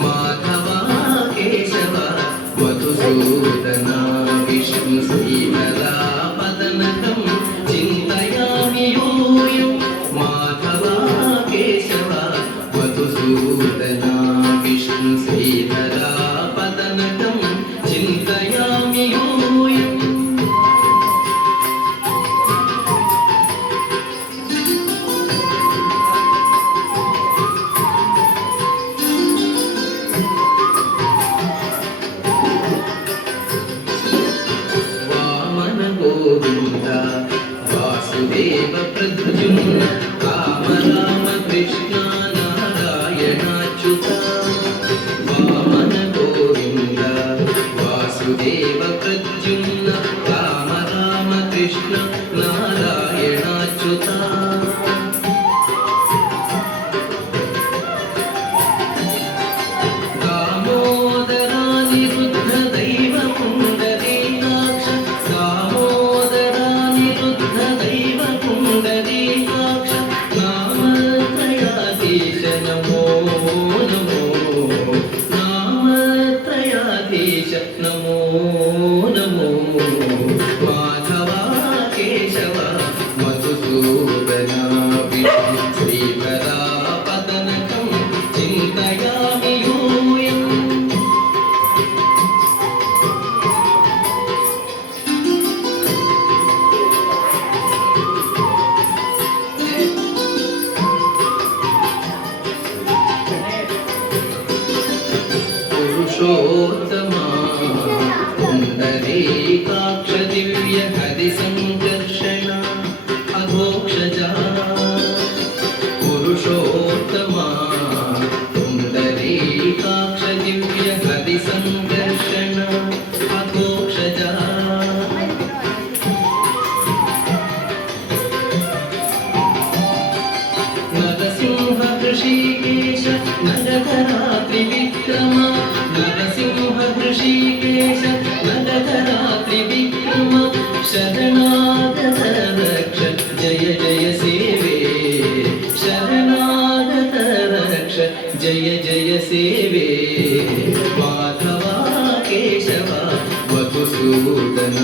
माधव केशव मधुसूदन विष्णु श्रीधरा पदनकं चिन्तयामि यूयं माधव केशव मधुसूदन विष्णु श्रीधरा पदनकं चिन्तयामि यूयम् वासुदेव प्रद्युम्न राम राम कृष्ण नारायणाच्युत वामन गोविन्द वासुदेव प्रद्युम्न राम राम कृष्ण नारायणाच्युत दामोदरानिरुद्ध दैव पुण्डरीकाक्ष दामोदरानिरुद्ध दैव पुण्डरीकाक्ष नामत्रयाधीश नमो नमो नामत्रयाधीश नमो नमो माधवा केशव मधुसूदन विष्णु श्रीधरा पदनकं चिन्तयामि यूयम् पुरुषोत्तमा पुण्डरीकाक्ष दिव्य हरिसङ्कर्षण अघोक्षजा पुरुषोत्तमा पुण्डरीकाक्ष दिव्य हरिसङ्कर्षण अघोक्षजा नरसिंह ऋषिकेश नगधरा त्रिविक्रम नरसिंह ऋषिकेश नगधरा त्रिविक्रम शरणागत रक्ष जय जय सेवे शरणागत रक्ष जय जय सेवे माधवा केशव मधुसूदन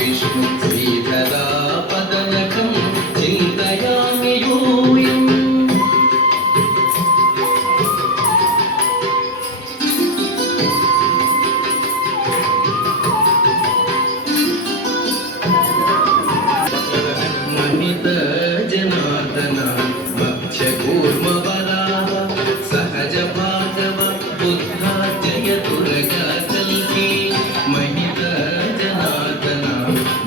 विष्णु श्रीधरा पदनकं चिन्तयामि यूयम् महित जनार्दन भक्ष्य कूर्मवराः सहज भागव बुद्धा जय दुर्गा कल्की महित जनार्दन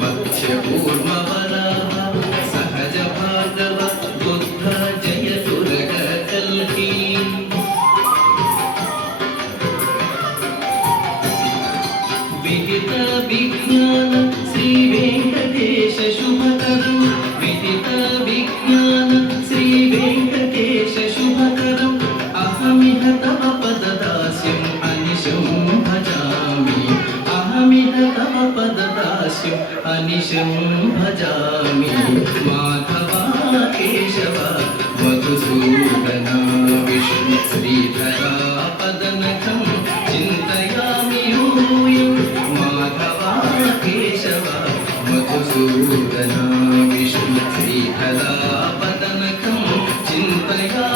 भक्ष्य कूर्मवराः सहज भागव बुद्धा जय दुर्गा कल्की विहित विज्ञान श्री वेंकटेश शुभकरं विहित विज्ञान श्री वेंकटेश शुभकरम् अहमिह तव पददास्यम् अनिशं भजामि अहमिह तव पददास्यम् अनिशं भजामि माधवा केशव मधुसूदन विष्णु श्रीधरा पदनकं चिन्तयामि यूयम् माधवा केशव मधुसूदन विष्णु श्रीधरा पदनकं चिन्तयामि